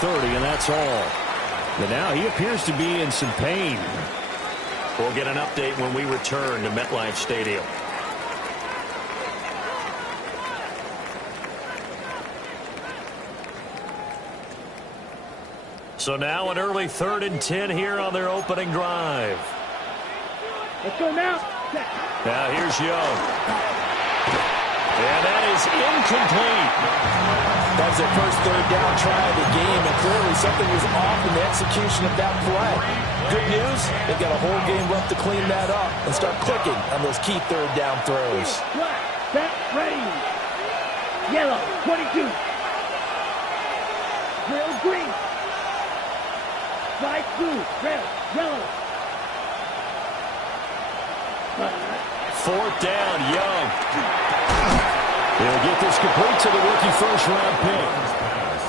30, and that's all. But now he appears to be in some pain. We'll get an update when we return to MetLife Stadium. So now an early 3rd and 10 here on their opening drive. Let's go now. Now here's Young. And that is incomplete. That was their first 3rd down try of the game, and clearly something was off in the execution of that play. Good news, they've got a whole game left to clean that up and start clicking on those key 3rd down throws. Black, set, ready. Yellow, 22. Real green. Light blue, red, yellow. 4th down, Young. He'll get this complete to the rookie first-round pick.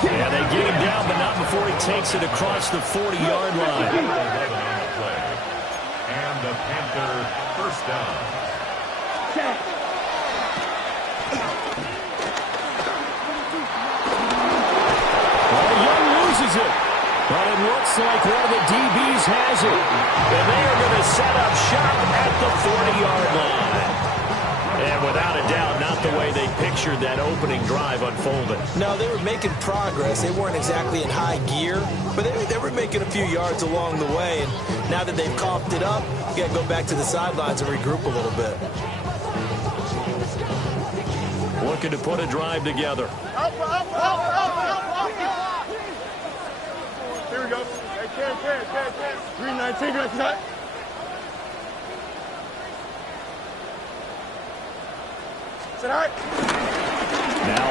Yeah, they get him down, but not before he takes it across the 40-yard line. And the Panther first down. Well, Young loses it, but it looks like one of the DBs has it. And they are going to set up shop at the 40-yard line. And without a doubt, not the way they pictured that opening drive unfolded. No, they were making progress. They weren't exactly in high gear, but they were making a few yards along the way. And now that they've coughed it up, you got to go back to the sidelines and regroup a little bit. Looking to put a drive together. Here we go. Hey, 319, direct cut. Now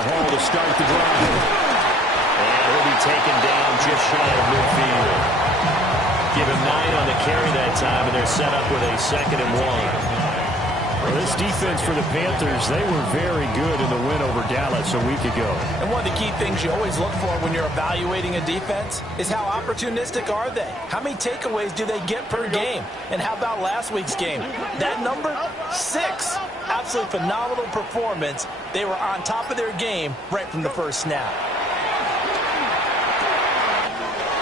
Hall to start the drive. And he'll be taken down just shy of midfield. Give him 9 on the carry that time, and they're set up with a 2nd and 1. Well, this defense for the Panthers, they were very good in the win over Dallas a week ago. And one of the key things you always look for when you're evaluating a defense is how opportunistic are they? How many takeaways do they get per game? And how about last week's game? That number? 6. Absolutely phenomenal performance. They were on top of their game right from the first snap.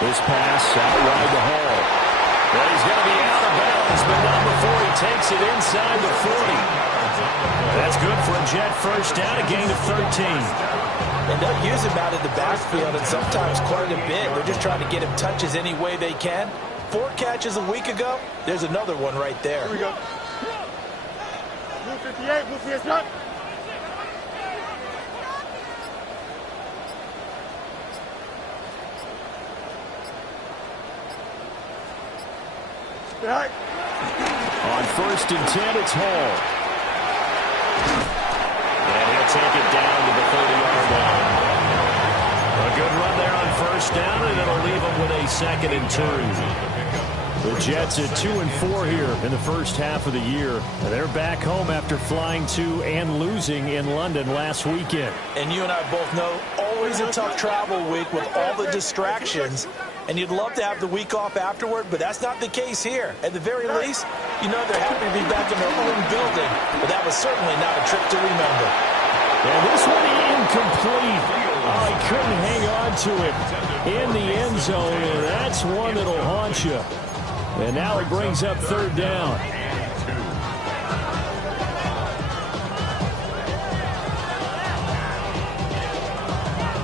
This pass out wide to Hall. Well, he's going to be out of bounds, but not before he takes it inside the 40. That's good for a Jet first down, a gain of 13. And they'll use him out of the backfield, and sometimes quite a bit. They're just trying to get him touches any way they can. 4 catches a week ago. There's another one right there. Here we go. Blue 58, blue 58, shot. On 1st and 10, it's Hall. And he'll take it down to the 30-yard line. A good run there on 1st down, and it'll leave him with a 2nd and 2. The Jets at 2-4 here in the first half of the year. And they're back home after flying to and losing in London last weekend. And you and I both know, always a tough travel week with all the distractions. And you'd love to have the week off afterward, but that's not the case here. At the very least, you know they're happy to be back in their own building. But that was certainly not a trip to remember. And this one incomplete. Oh, he couldn't hang on to it in the end zone, and that's one that'll haunt you. And now he brings up 3rd down.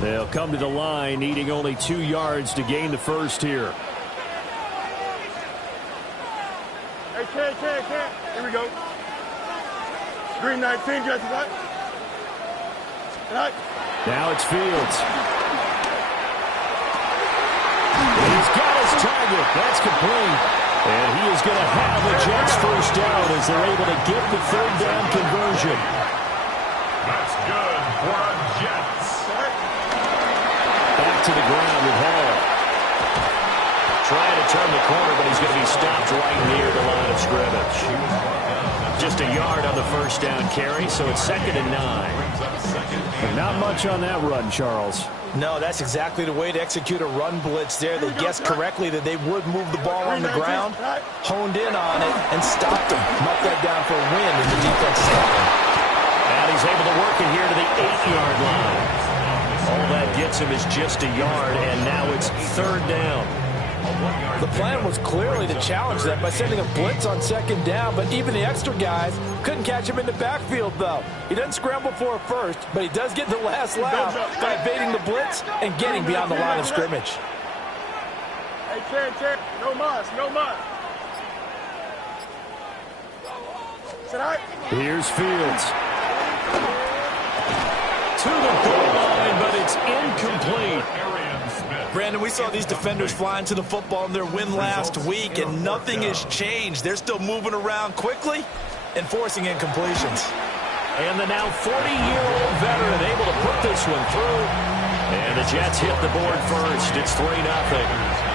They'll come to the line, needing only 2 yards to gain the first here. Hey, K. Here we go. Green 19, just what? Now it's Fields. He's got his target. That's complete. And he is going to have the Jets first down as they're able to get the 3rd down conversion. That's good for a Jets. Back to the ground with Hall. Trying to turn the corner, but he's going to be stopped right near the line of scrimmage. Just a yard on the 1st down carry, so it's 2nd and 9. But not much on that run, Charles. No, that's exactly the way to execute a run blitz there. They guessed correctly that they would move the ball on the ground, honed in on it, and stopped them. Mark that down for a win in the defensive line. And he's able to work it here to the 8-yard line. All that gets him is just a yard, and now it's third down. The plan was clearly to challenge them by sending a blitz on second down, but even the extra guys couldn't catch him in the backfield, though. He doesn't scramble for a first, but he does get the last laugh by evading the blitz and getting beyond the line of scrimmage. Hey, Ted, no muss, no muss. Here's Fields. To the goal line, but it's incomplete. Brandon, we saw these defenders flying to the football in their win last week, and nothing has changed. They're still moving around quickly and forcing incompletions. And the now 40-year-old veteran able to put this one through. And the Jets hit the board first. It's 3-0.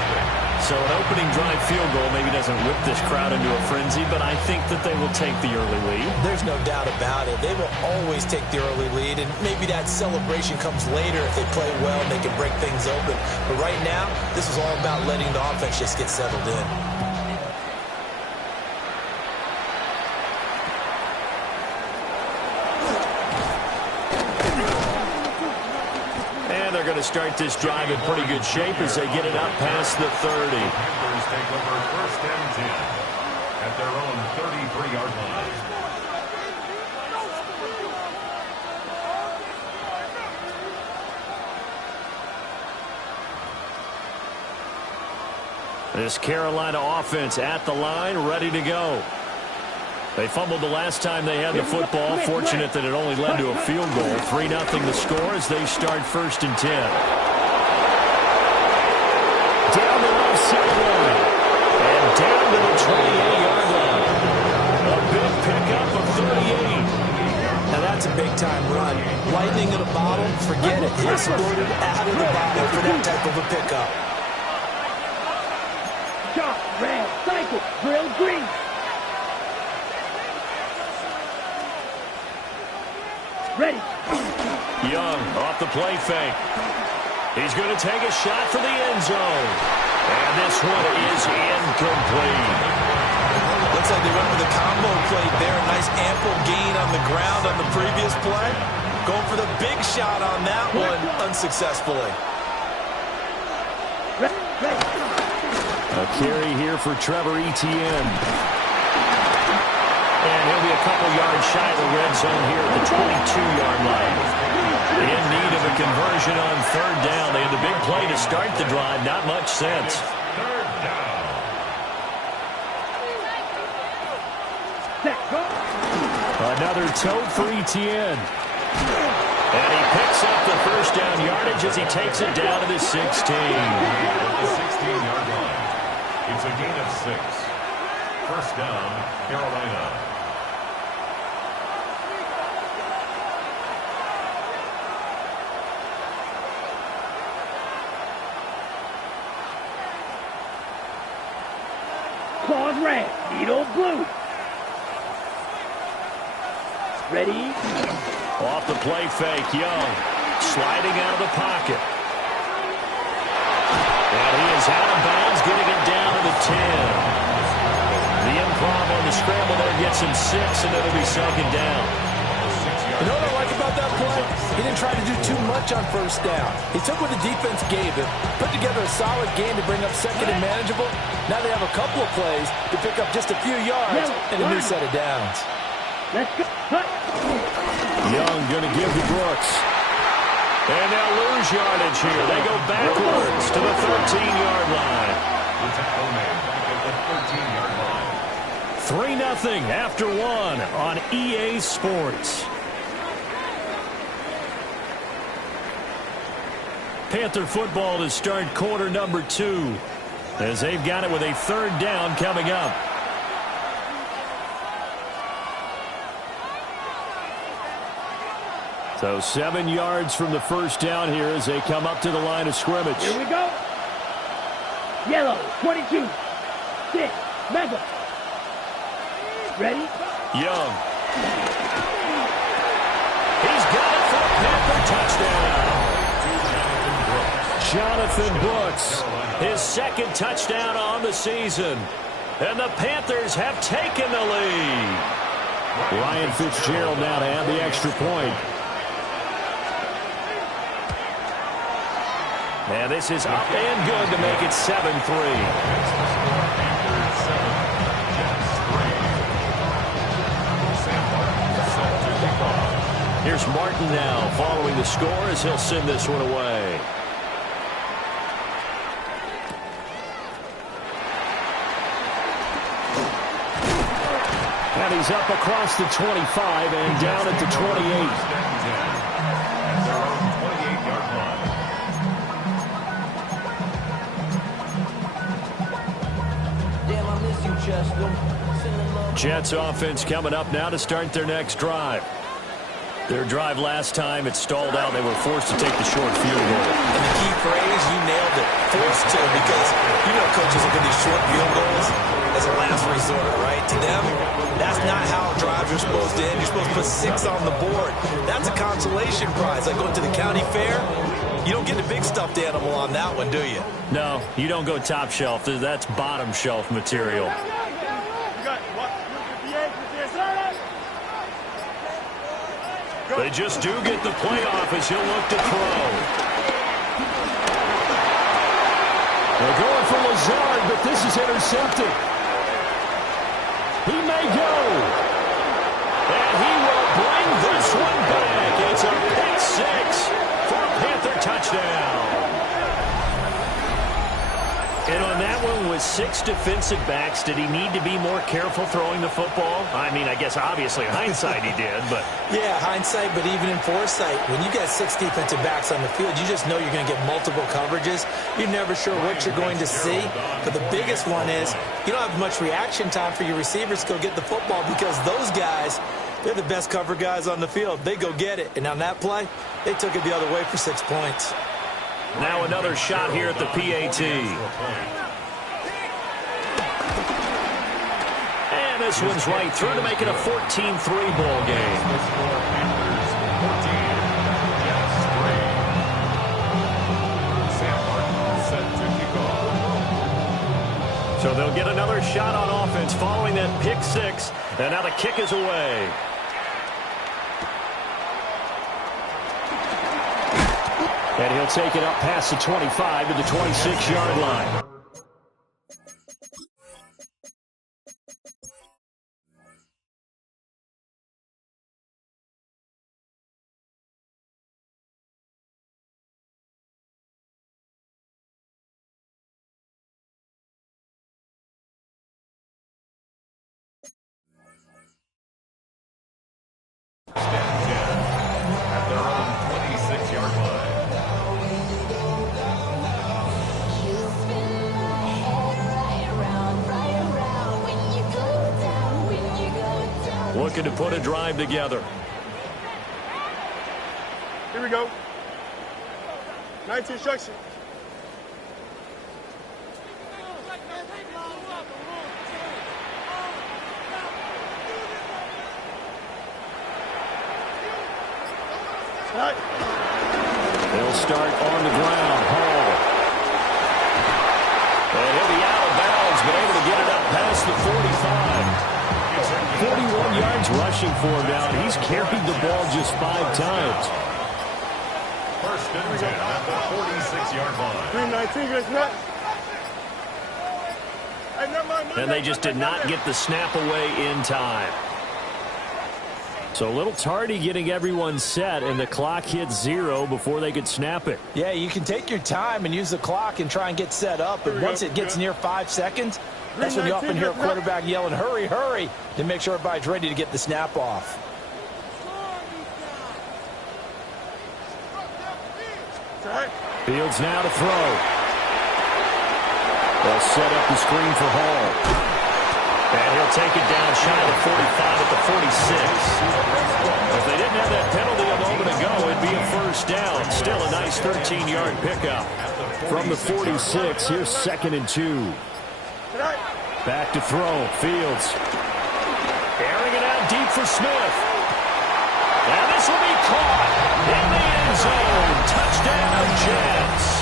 So an opening drive field goal maybe doesn't whip this crowd into a frenzy, but I think that they will take the early lead. There's no doubt about it. They will always take the early lead, and maybe that celebration comes later if they play well and they can break things open. But right now, this is all about letting the offense just get settled in. And they're going to start this drive in pretty good shape as they get it up past the 30. The Panthers take over first and 10 at their own 33-yard line. This Carolina offense at the line, ready to go. They fumbled the last time they had the football. Fortunate that it only led to a field goal. 3-0 the score as they start first and 10. Down the left sideline. And down to the 28-yard line. A big pickup of 38. Now that's a big-time run. Lightning in a bottle, forget it. He exploded out of the bottle for that type of a pickup. Chop, red, cycle, grill, green. Ready. Young off the play fake. He's going to take a shot for the end zone. And this one is incomplete. Looks like they went with a combo play there. Nice ample gain on the ground on the previous play. Going for the big shot on that one unsuccessfully. A carry here for Trevor Etienne. And he'll be a couple yards shy of the red zone here at the 22-yard line. In need of a conversion on third down. They had the big play to start the drive. Not much sense. Third down. Another tote for Etienne. And he picks up the first down yardage as he takes it down to the 16. The 16-yard line. It's a gain of 6. First down, Carolina. Claws red, needle blue. Ready. Off the play fake, Young. Sliding out of the pocket. And he is out of bounds, getting it down to the 10. The improv on the scramble there gets him 6, and it'll be second down. You know what I like about that play? He didn't try to do too much on first down. He took what the defense gave him, put together a solid game to bring up second and manageable. Now they have a couple of plays to pick up just a few yards and a new set of downs. Let's go. Young going to give to Brooks. And they'll lose yardage here. They go backwards to the 13-yard line. The tackle made back at the 13-yard line. 3-0 after one on EA Sports. Panther football to start quarter number 2 as they've got it with a third down coming up. So 7 yards from the first down here as they come up to the line of scrimmage. Here we go. Yellow, 22. 6, mega. Ready? Young. He's got it for a Panther touchdown. Jonathan Brooks, his second touchdown on the season. And the Panthers have taken the lead. Ryan Fitzgerald now to add the extra point. And this is up and good to make it 7-3. Here's Martin now following the score as he'll send this one away. And he's up across the 25 and down at the 28. Jets offense coming up now to start their next drive. Their drive last time, it stalled out. They were forced to take the short field goal. And the key phrase, you nailed it, forced to, because you know coaches look at these short field goals as a last resort, right? To them, that's not how drives are supposed to end. You're supposed to put 6 on the board. That's a consolation prize. Like going to the county fair, you don't get the big stuffed animal on that one, do you? No, you don't go top shelf. That's bottom shelf material. They just do get the playoff as he'll look to throw. They're going for Lazard, but this is intercepted. He may go. And he will bring this one back. It's a pick 6 for a Panther touchdown. And on that one, with 6 defensive backs, did he need to be more careful throwing the football? I mean, I guess obviously in hindsight he did, but... Yeah, hindsight, but even in foresight, when you got 6 defensive backs on the field, you just know you're going to get multiple coverages. You're never sure what you're going to see. But the biggest one is you don't have much reaction time for your receivers to go get the football because those guys, they're the best cover guys on the field. They go get it. And on that play, they took it the other way for 6 points. Now another shot here at the PAT. And this one's right through to make it a 14-3 ball game. So they'll get another shot on offense following that pick 6. And now the kick is away. And he'll take it up past the 25 to the 26-yard line. At their own 26-yard line. Looking to put a drive together. Here we go. 19 instruction. They'll start on the ground. Hall. And he'll be out of bounds, but able to get it up past the 45. 41 yards rushing for him now. He's carried the ball just 5 times. First and 10 at the 46-yard line. 319, guys, not. And they just did not get the snap away in time. So a little tardy getting everyone set, and the clock hit 0 before they could snap it. Yeah, you can take your time and use the clock and try and get set up, but once it gets near 5 seconds, that's when you often hear a quarterback yelling, hurry, hurry, to make sure everybody's ready to get the snap off. Fields now to throw. They'll set up the screen for Hall. And he'll take it down shy of the 45 at the 46. If they didn't have that penalty a moment ago, it'd be a first down. Still a nice 13-yard pickup. From the 46, here's 2nd and 2. Back to throw. Fields. Airing it out deep for Smith. And this will be caught in the end zone. Touchdown, Jets.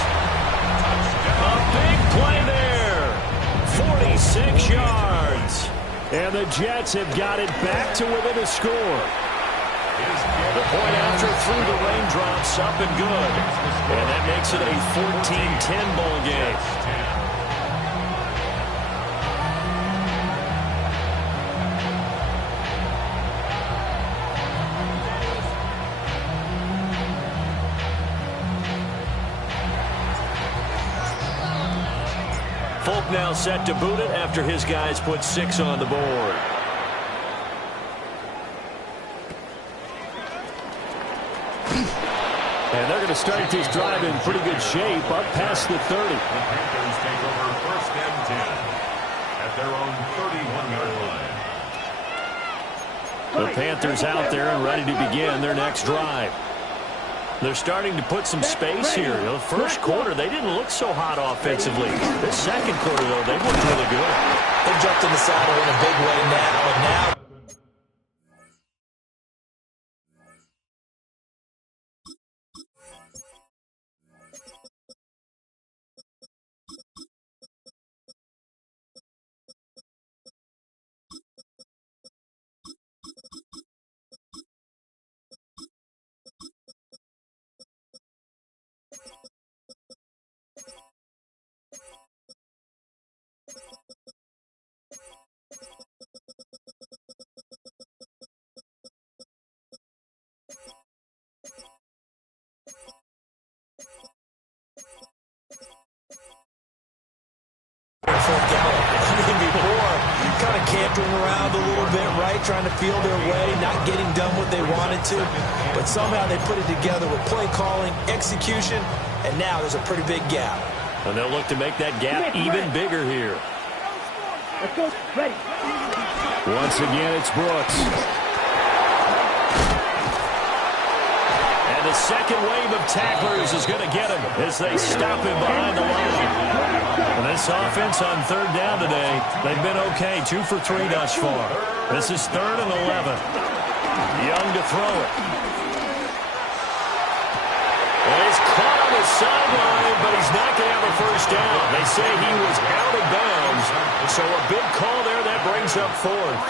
A big play there. 46 yards. And the Jets have got it back to within a score. The point after through the raindrops, up and good. And that makes it a 14-10 ball game. Folk now set to boot it after his guys put 6 on the board. And they're going to start this drive in pretty good shape, up past the 30. The Panthers take over 1st and 10 at their own 31-yard line. The Panthers out there and ready to begin their next drive. They're starting to put some space here. The first quarter, they didn't look so hot offensively. This second quarter, though, they looked really good. They jumped in the saddle in a big way now, and now kind of cantering around a little bit, right? Trying to feel their way, not getting done what they wanted to. But somehow they put it together with play calling, execution, and now there's a pretty big gap. And they'll look to make that gap even bigger here. Let's go. Ready. Once again, it's Brooks. And the second wave of tacklers is going to get him as they stop him behind the line. And this offense on 3rd down today, they've been okay. 2 for 3 thus far. This is 3rd and 11. Young to throw it. And he's caught on the sideline, but he's not going to have a first down. They say he was out of bounds. So a big call there that brings up 4th.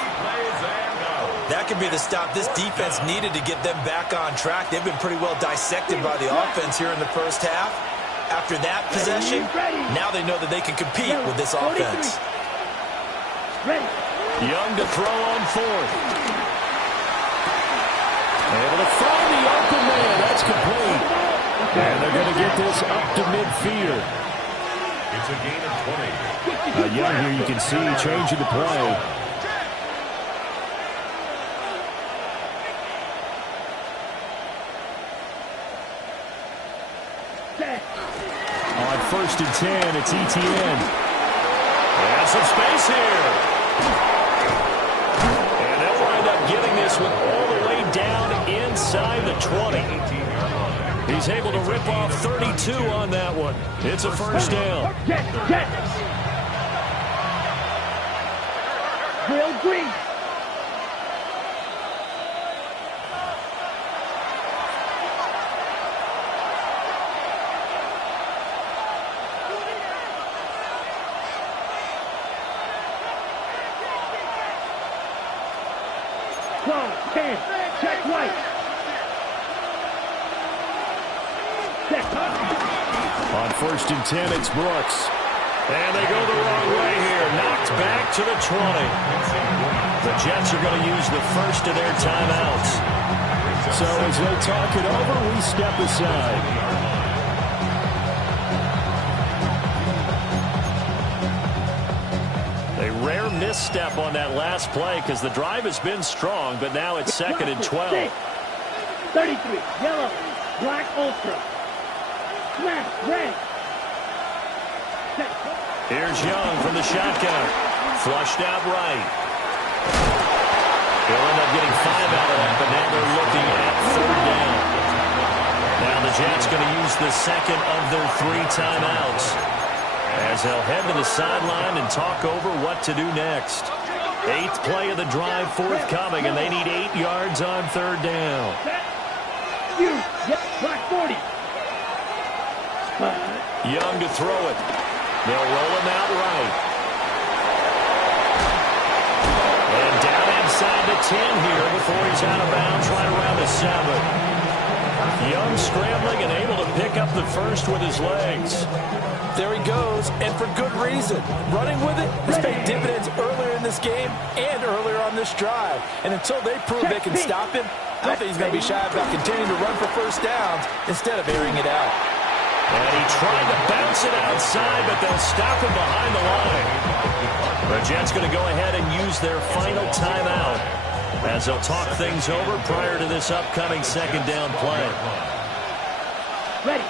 That could be the stop this defense needed to get them back on track. They've been pretty well dissected by the offense here in the first half. After that possession, now they know that they can compete with this offense. Young to throw on 4th. Able to find the open man. That's complete. And they're going to get this up to midfield. It's a gain of 20. Young here, you can see changing the play. On 1st and 10, it's ETN. And some space here. And they'll wind up getting this one all the way down inside the 20. He's able to rip off 32 on that one. It's a first down. Real green. Check right. On 1st and 10, it's Brooks. And they go the wrong way here. Knocked back to the 20. The Jets are going to use the first of their timeouts. So as they talk it over, we step aside. A rare misstep on that last play because the drive has been strong, but now it's 2nd and 12. 33, yellow, black ultra. Smash, red. Here's Young from the shotgun. Flushed out right. They'll end up getting 5 out of that, but now they're looking at 3rd down. Now the Jets going to use the second of their 3 timeouts as they'll head to the sideline and talk over what to do next. 8th play of the drive forthcoming, and they need 8 yards on 3rd down. Black 40. Young to throw it. They'll roll him out right. And down inside the 10 here before he's out of bounds right around the 7. Young scrambling and able to pick up the first with his legs. There he goes, and for good reason. Running with it has paid dividends earlier in this game and earlier on this drive. And until they prove they can stop him, I don't think he's going to be shy about continuing to run for first downs instead of airing it out. And he tried to bounce it outside, but they'll stop him behind the line. The Jets going to go ahead and use their final timeout as they'll talk things over prior to this upcoming second down play. Ready.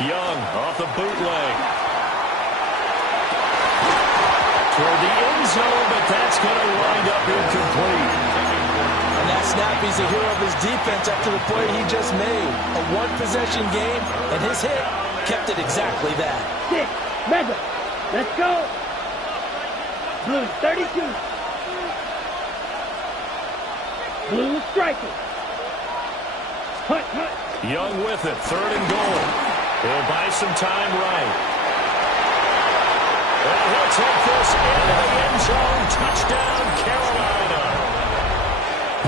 Young off the bootleg. Toward the end zone, but that's going to wind up incomplete. On that snap, he's a hero of his defense after the play he just made. A one-possession game, and his hit kept it exactly that. 6, Mega. Let's go. Blue 32. Blue striker. Hut, hut. Young with it, 3rd and goal. He'll buy some time right. And he'll take this into the end zone. Touchdown, Carolina.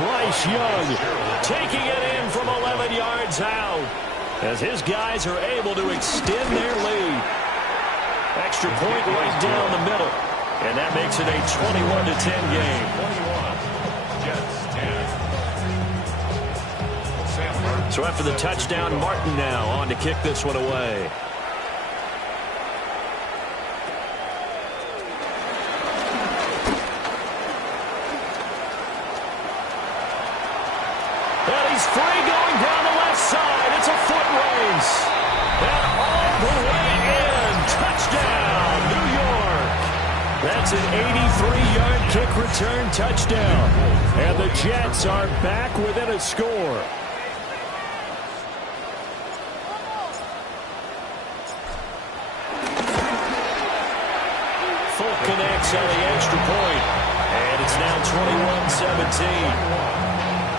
Bryce Young taking it in from 11 yards out as his guys are able to extend their lead. Extra point right down the middle. And that makes it a 21-10 game. 21, Jets 10. So after the touchdown, Martin now on to kick this one away. And he's free going down the left side. It's a foot race. And all the way in. Touchdown, New York. That's an 83-yard kick return touchdown. And the Jets are back within a score. Connects on the extra point. And it's now 21-17.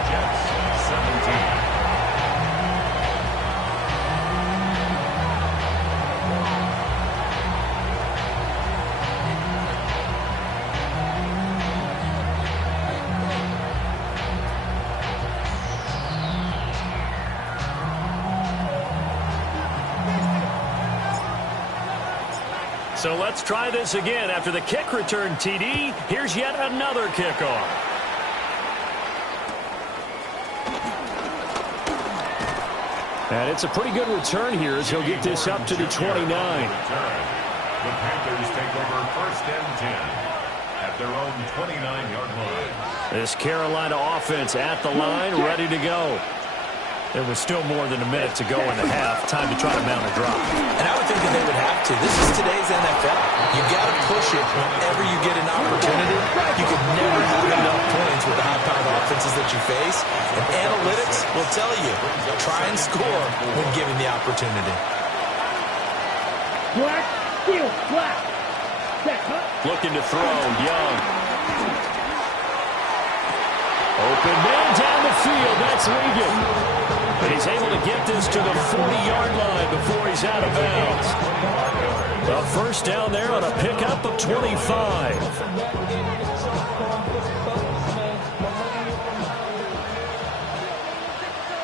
Jets 17. So let's try this again. After the kick return TD, here's yet another kickoff. And it's a pretty good return here as he'll get this up to the 29. The Panthers take over 1st and 10 at their own 29-yard line. This Carolina offense at the line, ready to go. There was still more than a minute to go in the half. Time to try to mount a drop. And I would think that they would have to. This is today's NFL. You got to push it whenever you get an opportunity. You could never have enough points with the high-powered offenses that you face. And analytics will tell you, try and score when given the opportunity. Black, steel, black. Set, hut. Looking to throw, Young. Open man down the field. That's Ligon. And he's able to get this to the 40-yard line before he's out of bounds. A first down there on a pickup of 25.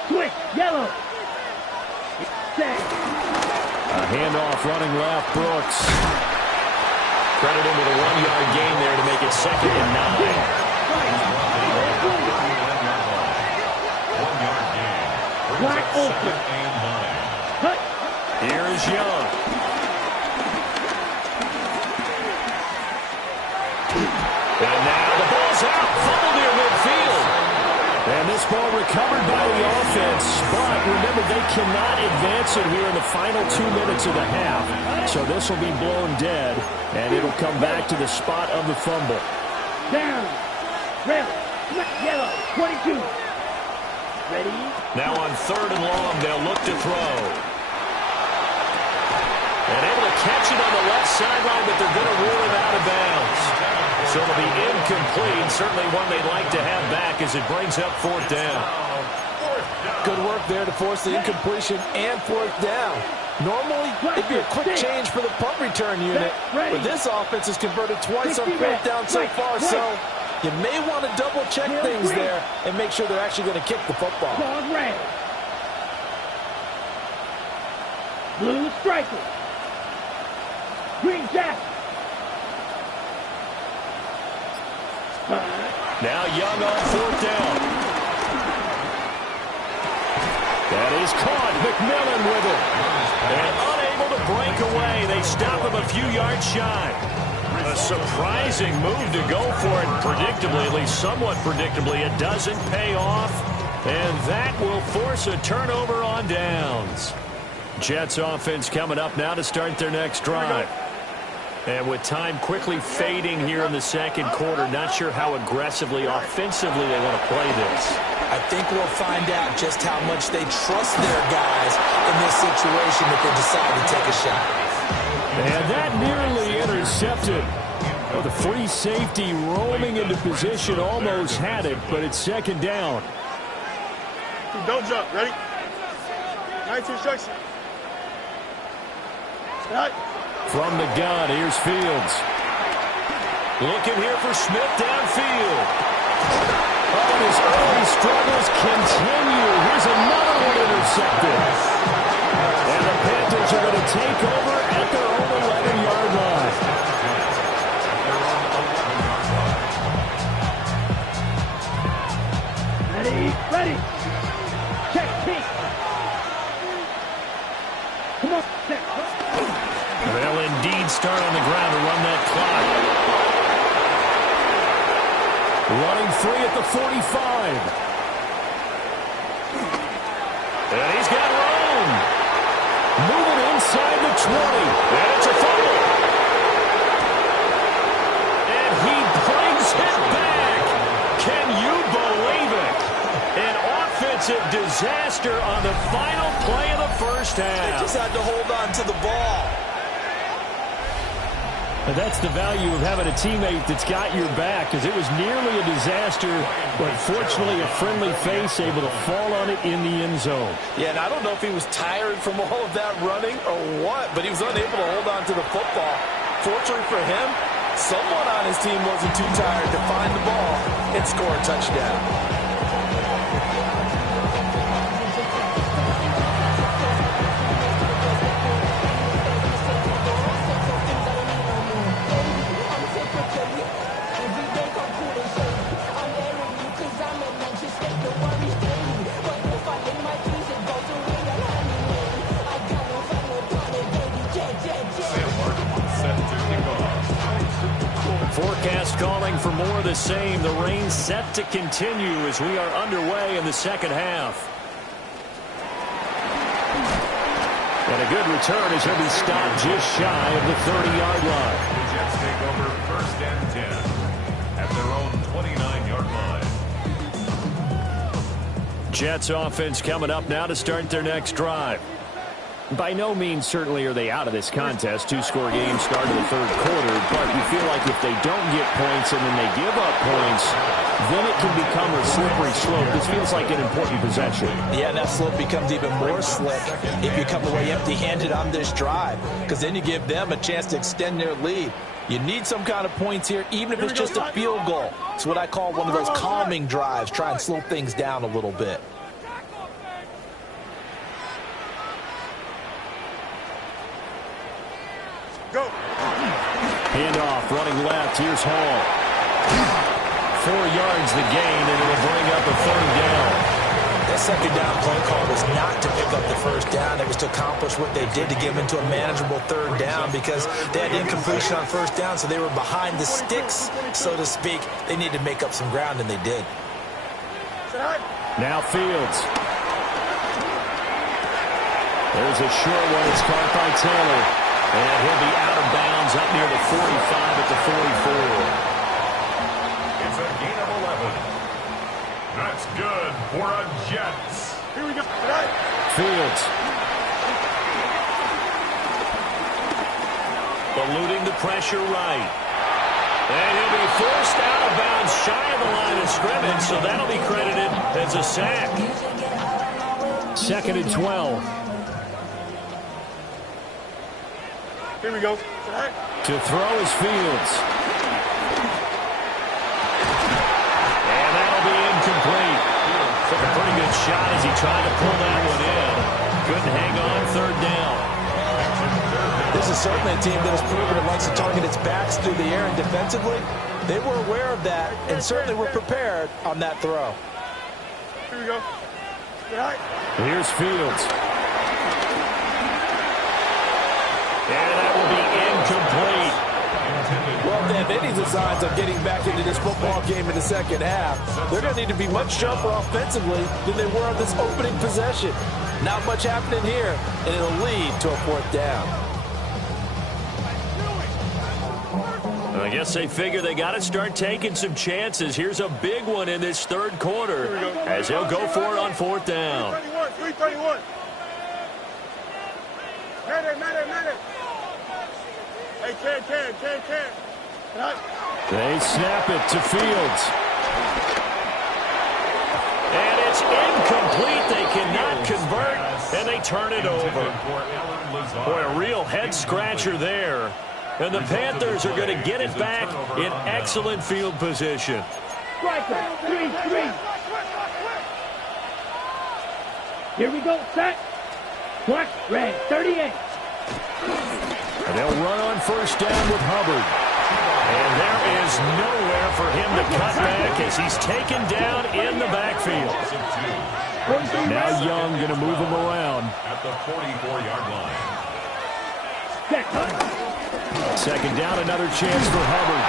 Switch, yellow. Set. A handoff running left, Brooks. Credit him with a 1-yard gain there to make it 2nd and 9. Black ultra. Hut. Here's Young. And now the ball's out. Fumble near midfield. And this ball recovered by the offense. But remember, they cannot advance it here in the final 2 minutes of the half. So this will be blown dead. And it'll come back to the spot of the fumble. Down. Red. Yellow. 22. Ready? Now on 3rd and long, they'll look to throw. And able to catch it on the left sideline, but they're going to rule him out of bounds. So it'll be incomplete. Certainly one they'd like to have back as it brings up 4th down. Good work there to force the incompletion and 4th down. Normally, it'd be a quick change for the punt return unit. But this offense has converted twice on 4th down so far, so you may want to double-check things there and make sure they're actually going to kick the football. Blue striker. Green jacket. Now Young on fourth down. That is caught. McMillan with it. And unable to break away. They stop him a few yards shy. A surprising move to go for it. Predictably, at least somewhat predictably, it doesn't pay off. And that will force a turnover on downs. Jets offense coming up now to start their next drive. And with time quickly fading here in the second quarter, not sure how aggressively, offensively they want to play this. I think we'll find out just how much they trust their guys in this situation if they decide to take a shot. And that nearly intercepted. Well, the free safety roaming into position almost had it, but it's second down. Don't jump. Ready? Nice instruction. Right. From the gun, here's Fields. Looking here for Smith downfield. Oh, and his early struggles continue. Here's another one intercepted. And the Panthers are going to take over at their own 11-yard line. Ready. Check, kick. Come on, check. They'll indeed start on the ground to run that clock. Running free at the 45. And he's got room. Moving inside the 20. And it's a fumble. And he brings it back. Can you believe it? An offensive disaster on the final play of the first half. They just had to hold on to the ball. And that's the value of having a teammate that's got your back, because it was nearly a disaster, but fortunately a friendly face able to fall on it in the end zone. Yeah, and I don't know if he was tired from all of that running or what, but he was unable to hold on to the football. Fortunately for him, someone on his team wasn't too tired to find the ball and score a touchdown. Forecast calling for more of the same. The rain set to continue as we are underway in the second half. And a good return as he'll be stopped just shy of the 30-yard line. The Jets take over first and 10 at their own 29-yard line. Jets offense coming up now to start their next drive. By no means certainly are they out of this contest. Two-score game start of the third quarter, but you feel like if they don't get points and then they give up points, then it can become a slippery slope. This feels like an important possession. Yeah, that slope becomes even more slick if you come away empty-handed on this drive, because then you give them a chance to extend their lead. You need some kind of points here, even if it's just a field goal. It's what I call one of those calming drives, try and slow things down a little bit. Go. Handoff, running left. Here's Hall. 4 yards the gain, and it'll bring up a third down. That second down play call was not to pick up the first down. It was to accomplish what they did to get them into a manageable third down, because they had incompletion on first down, so they were behind the sticks, so to speak. They needed to make up some ground, and they did. Now Fields. There's a short one. It's caught by Taylor. And he'll be out of bounds up near the 45 at the 44. It's a gain of 11. That's good for a Jets. Here we go. Fields. Eluding the pressure right. And he'll be forced out of bounds shy of the line of scrimmage, so that'll be credited as a sack. 2nd and 12. Here we go. To throw is Fields. And that'll be incomplete. Took a pretty good shot as he tried to pull that one in. Couldn't hang on third down. This is certainly a team that has proven it likes to target its backs through the air, and defensively, they were aware of that and certainly were prepared on that throw. Here we go. Here's Fields. And that will be incomplete. Well, if they have any designs of getting back into this football game in the second half, they're going to need to be much sharper offensively than they were on this opening possession. Not much happening here, and it'll lead to a 4th down. I guess they figure they got to start taking some chances. Here's a big one in this third quarter as he'll go for it on 4th down. 331. Madden. Hey, can. They snap it to Fields. And it's incomplete. They cannot convert, and they turn it over. Boy, a real head-scratcher there. And the Panthers are going to get it back in excellent field position. Striker, 3-3. Here we go, set. Watch, red, 38. And they'll run on 1st down with Hubbard. And there is nowhere for him to cut back as he's taken down in the backfield. Now Young going to move him around. At the 44-yard line. Set. 2nd down, another chance for Hubbard.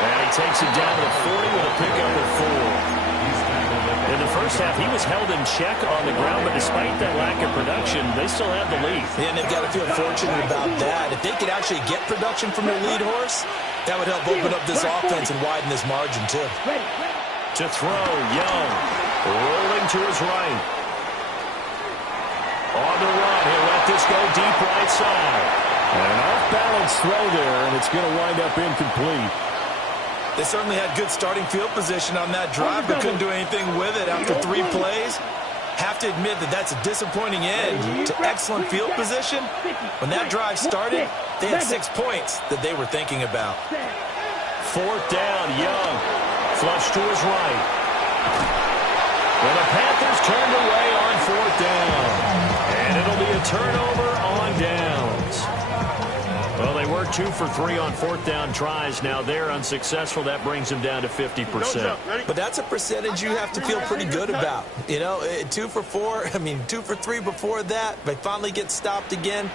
And he takes it down to the 40 with a pickup of 4. In the first half, he was held in check on the ground, but despite that lack of production, they still have the lead. And they've got to feel fortunate about that. If they could actually get production from their lead horse, that would help open up this offense and widen this margin, too. To throw, Young, rolling to his right. On the run, he'll let this go deep right side. An off-balance throw there, and it's going to wind up incomplete. They certainly had good starting field position on that drive, but couldn't do anything with it after 3 plays. Have to admit that that's a disappointing end to excellent field position. When that drive started, they had 6 points that they were thinking about. 4th down, Young. Flush to his right. Well, the Panthers turned away on 4th down. And it'll be a turnover on downs. Well, they were 2 for 3 on 4th down tries. Now they're unsuccessful. That brings them down to 50%. But that's a percentage you have to feel pretty good about. You know, 2 for 4, 2 for 3 before that. They finally get stopped again.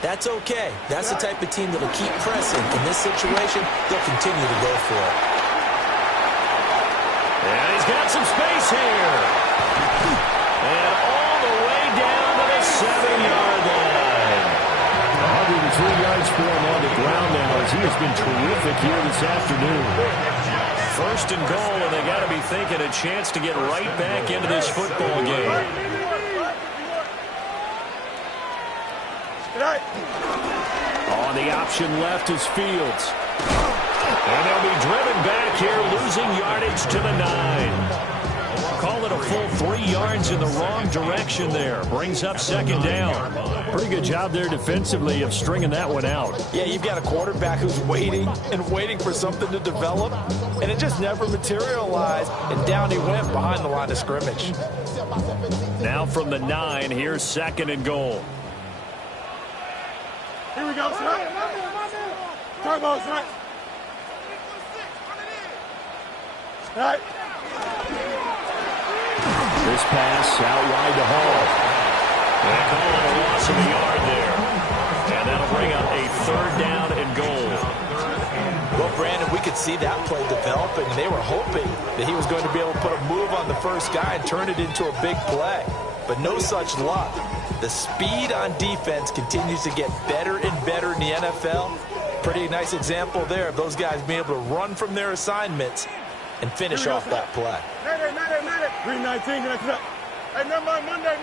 That's okay. That's the type of team that'll keep pressing. In this situation, they'll continue to go for it. And he's got some space here. And all the way down to the 7-yard line. 103 yards for him on the ground now as he has been terrific here this afternoon. 1st and goal, and they got to be thinking a chance to get right back into this football game. On the option left is Fields. And they'll be driven back here, losing yardage to the 9. Call it a full 3 yards in the wrong direction there. Brings up 2nd down. Pretty good job there defensively of stringing that one out. Yeah, you've got a quarterback who's waiting and waiting for something to develop, and it just never materialized, and down he went behind the line of scrimmage. Now from the 9, here's 2nd and goal. Here we go, son. Turbo, son. All right. This pass out wide to Hall. They call it a loss of a yard there. And that'll bring up a 3rd down and goal. Well, Brandon, we could see that play developing. They were hoping that he was going to be able to put a move on the first guy and turn it into a big play. But no such luck. The speed on defense continues to get better and better in the NFL. Pretty nice example there of those guys being able to run from their assignments and finish off that play. 319, can I cut? Hey, never mind, Monday.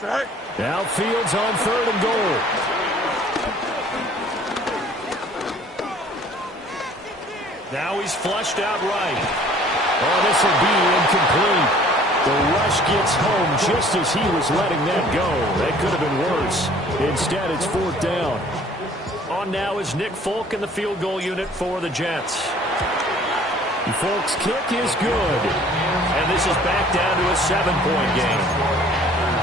Right. Now Fields on 3rd and goal. Now he's flushed out right. Oh, this will be incomplete. The rush gets home just as he was letting that go. That could have been worse. Instead, it's 4th down. On now is Nick Folk in the field goal unit for the Jets. Folk's kick is good. And this is back down to a 7-point game.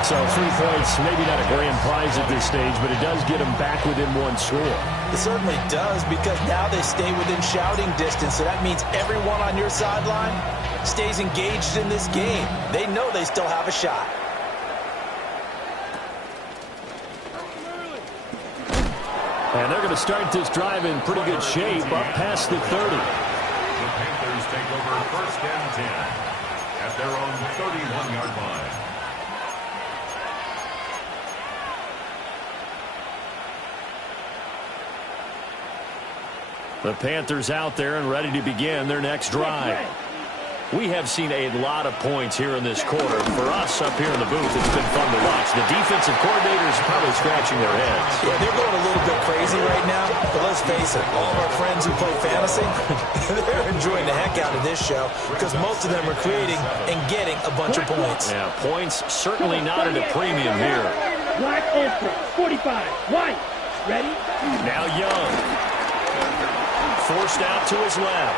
So 3 points, maybe not a grand prize at this stage, but it does get them back within one score. It certainly does, because now they stay within shouting distance, so that means everyone on your sideline stays engaged in this game. They know they still have a shot. And they're going to start this drive in pretty good shape, up past the 30. The Panthers take over first and 10 at their own 31-yard line. The Panthers out there and ready to begin their next drive. We have seen a lot of points here in this quarter. For us up here in the booth, it's been fun to watch. The defensive coordinators are probably scratching their heads. Yeah, they're going a little bit crazy right now, but let's face it, all of our friends who play fantasy, they're enjoying the heck out of this show because most of them are creating and getting a bunch of points. Yeah, points certainly not at a premium here. Black ultra, 45, white. Ready? Now Young. Forced out to his left.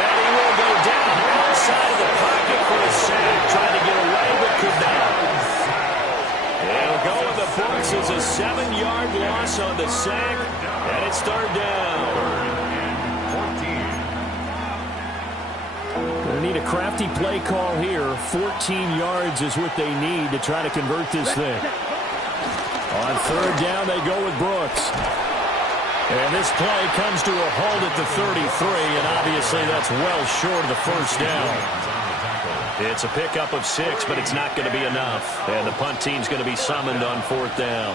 And he will go down outside of the pocket for a sack. Trying to get away, but could not. It'll go in the books as a 7-yard loss on the sack. And it's third down. Going to need a crafty play call here. 14 yards is what they need to try to convert this thing. On third down, they go with Brooks. And this play comes to a halt at the 33, and obviously that's well short of the first down. It's a pickup of 6, but it's not going to be enough. And the punt team's going to be summoned on fourth down.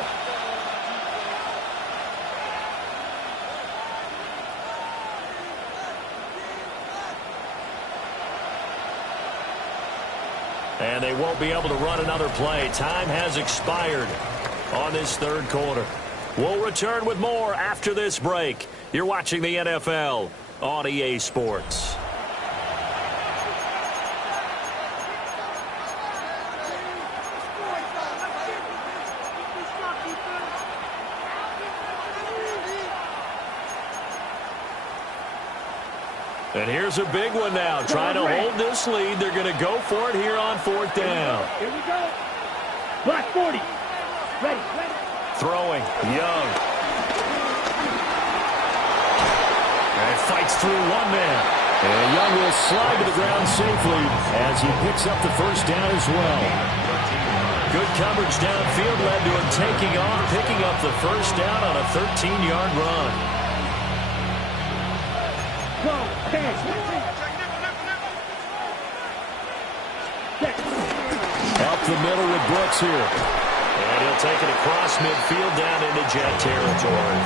And they won't be able to run another play. Time has expired on this third quarter. We'll return with more after this break. You're watching the NFL on EA Sports. And here's a big one now. Trying to hold this lead. They're going to go for it here on fourth down. Here we go. Black 40. Ready. Throwing, Young. And fights through one man. And Young will slide to the ground safely as he picks up the first down as well. Good coverage downfield led to him taking off, picking up the first down on a 13-yard run. Go, 10. Up the middle with Brooks here. And he'll take it across midfield down into Jet territory.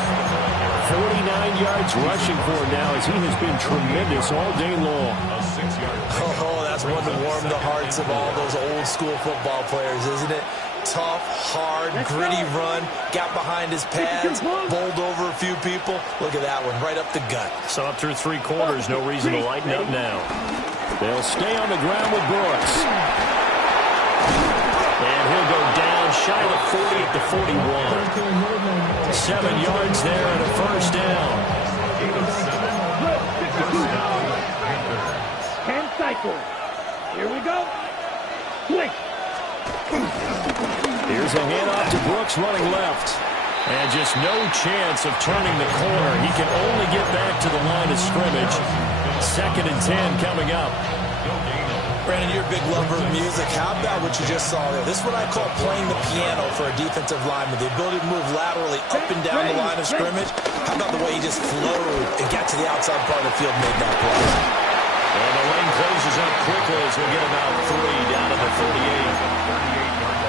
49 yards rushing for him now as he has been tremendous all day long. Oh, that's one to warm the hearts of all those old school football players, isn't it? Tough, hard, gritty run. Got behind his pads, bowled over a few people. Look at that one, right up the gut. So up through 3 quarters, no reason to lighten up now. They'll stay on the ground with Brooks. And he'll go down shy of 40 at the 41. 7 yards there and a first down. 10 cycles. Here we go. Quick. Here's a handoff to Brooks running left. And just no chance of turning the corner. He can only get back to the line of scrimmage. 2nd and 10 coming up. Brandon, you're a big lover of music. How about what you just saw there? This is what I call playing the piano for a defensive lineman. The ability to move laterally up and down the line of scrimmage. How about the way he just flowed and got to the outside part of the field and made that play? And the lane closes up quickly as we get about 3 down to the 38.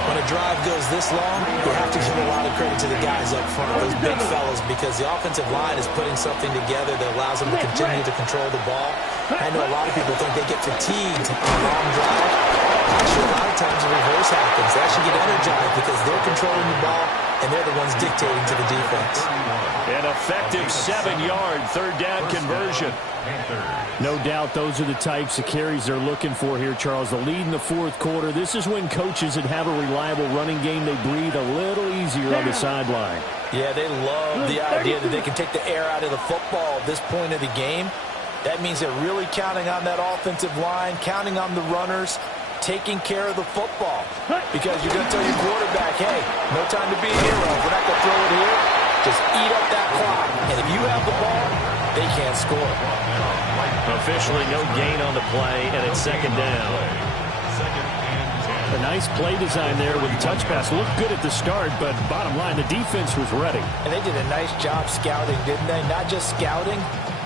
When a drive goes this long, you have to give a lot of credit to the guys up front, those big fellas, because the offensive line is putting something together that allows them to continue to control the ball. I know a lot of people think they get fatigued on a long drive. Actually, a lot of times the reverse happens. They actually get energized because they're controlling the ball, and they're the ones dictating to the defense. An effective 7-yard third down conversion. No doubt those are the types of carries they're looking for here, Charles. The lead in the fourth quarter. This is when coaches that have a reliable running game, they breathe a little easier on the sideline. Yeah, they love the idea that they can take the air out of the football at this point of the game. That means they're really counting on that offensive line, counting on the runners, taking care of the football. Because you're going to tell your quarterback, hey, no time to be a hero. We're not going to throw it here. Just eat up that clock. And if you have the ball, they can't score. Officially no gain on the play, and it's second down. A nice play design there with the touch pass. Looked good at the start, but bottom line, the defense was ready. And they did a nice job scouting, didn't they? Not just scouting,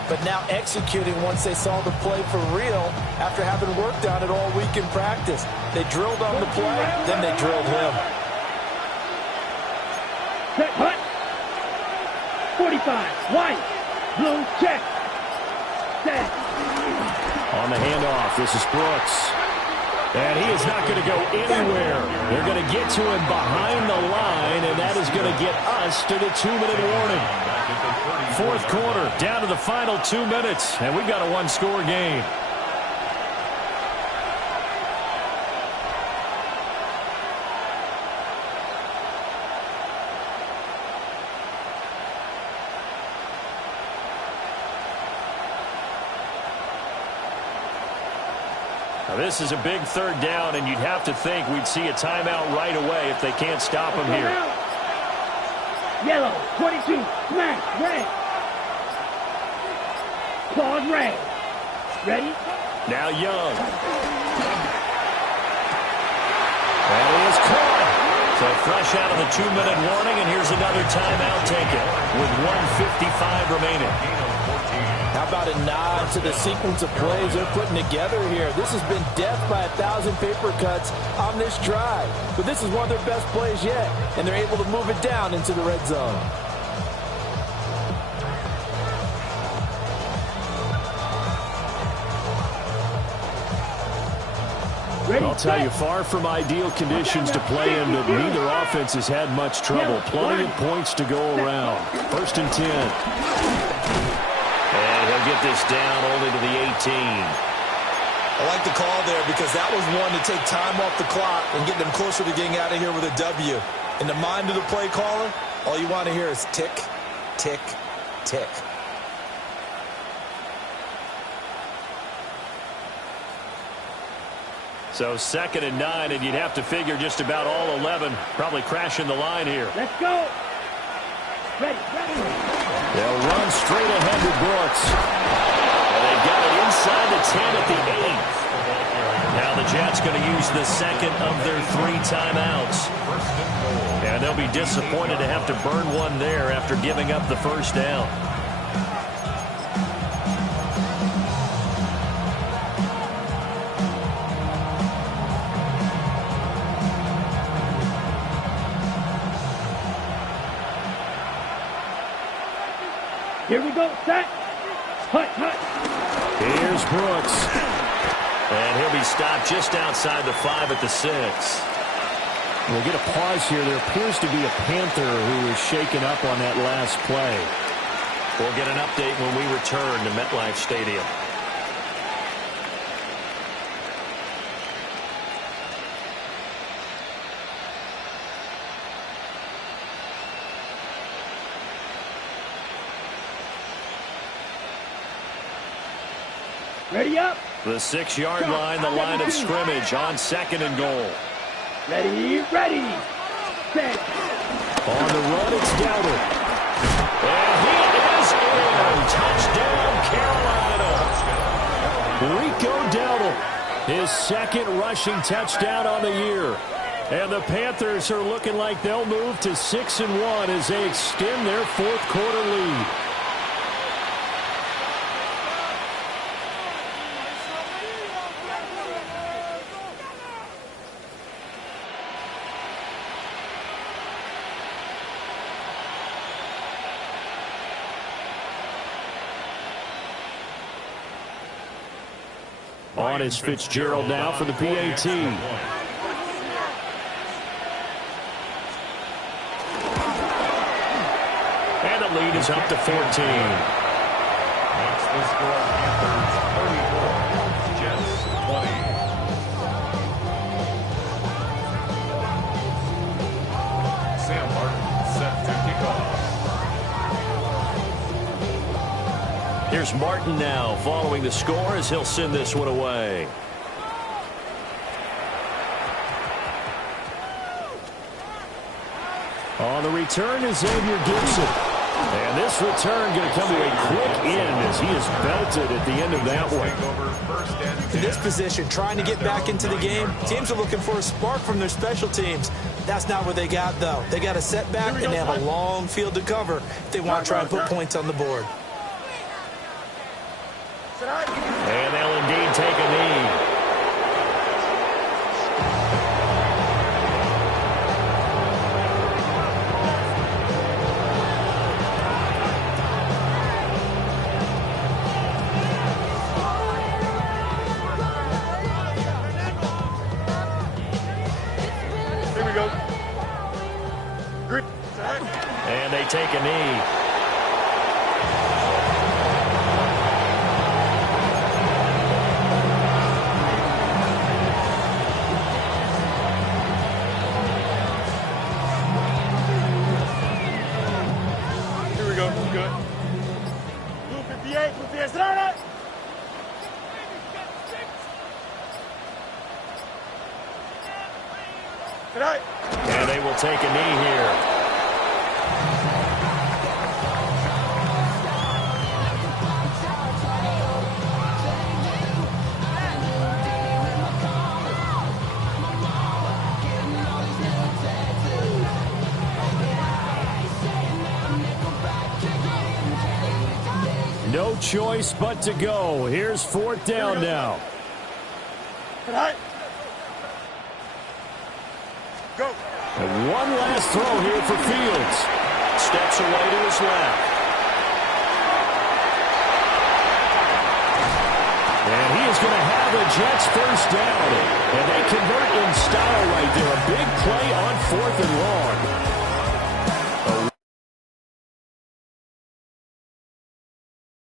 but now executing once they saw the play for real after having worked on it all week in practice. They drilled on the play, then they drilled him. Set, hut. 45, white, blue, check. Set. On the handoff, this is Brooks. And he is not going to go anywhere. They're going to get to him behind the line, and that is going to get us to the 2-minute warning. Fourth quarter, down to the final 2 minutes, and we've got a one-score game. Now, this is a big third down, and you'd have to think we'd see a timeout right away if they can't stop him here. Yellow, 22, smash, red. Claws red. Ready? Now Young. And he is caught. So fresh out of the 2-minute warning, and here's another timeout taken with 1:55 remaining. How about a nod to the sequence of plays they're putting together here? This has been death by 1,000 paper cuts on this drive. But this is one of their best plays yet, and they're able to move it down into the red zone. I'll tell you, far from ideal conditions to play in, but neither offense has had much trouble. Plenty of points to go around. 1st and 10. And he'll get this down only to the 18. I like the call there because that was one to take time off the clock and get them closer to getting out of here with a W. In the mind of the play caller, all you want to hear is tick, tick, tick. So 2nd and 9, and you'd have to figure just about all 11 probably crashing the line here. Let's go. Ready, ready. They'll run straight ahead with Brooks. And they've got it inside the 10 at the 8. Now the Jets going to use the second of their 3 timeouts. And they'll be disappointed to have to burn one there after giving up the first down. Here we go, set. Hut, hut. Here's Brooks. And he'll be stopped just outside the 5 at the 6. We'll get a pause here. There appears to be a Panther who is shaken up on that last play. We'll get an update when we return to MetLife Stadium. Ready up. The 6-yard line, the line of scrimmage on 2nd and goal. Ready, ready. Set. On the run, it's Dowdle. And he is in. Touchdown, Carolina. Rico Dowdle, his 2nd rushing touchdown on the year. And the Panthers are looking like they'll move to 6-1 as they extend their 4th quarter lead. On is Fitzgerald now for the PAT. And the lead is up to 14. Makes the score Panthers 34, Jets 20. Sam Martin set to kick off. Here's Martin now following the score as he'll send this one away. On the return is Xavier Gibson. And this return going to come to a quick end as he is belted at the end of that one. In this position, trying to get back into the game, teams are looking for a spark from their special teams. That's not what they got, though. They got a setback, and they have a long field to cover if they want to try and put points on the board. And they'll indeed take a knee. And they take a knee. Here we go. Good. Blue 58. Blue 58. Sit down. Tonight. And they will take a knee here. No choice but to go. Here's fourth down now. Tonight. Go. And one last throw here for Fields. Steps away to his left. And he is going to have the Jets first down. And they convert in style right there. A big play on 4th and long.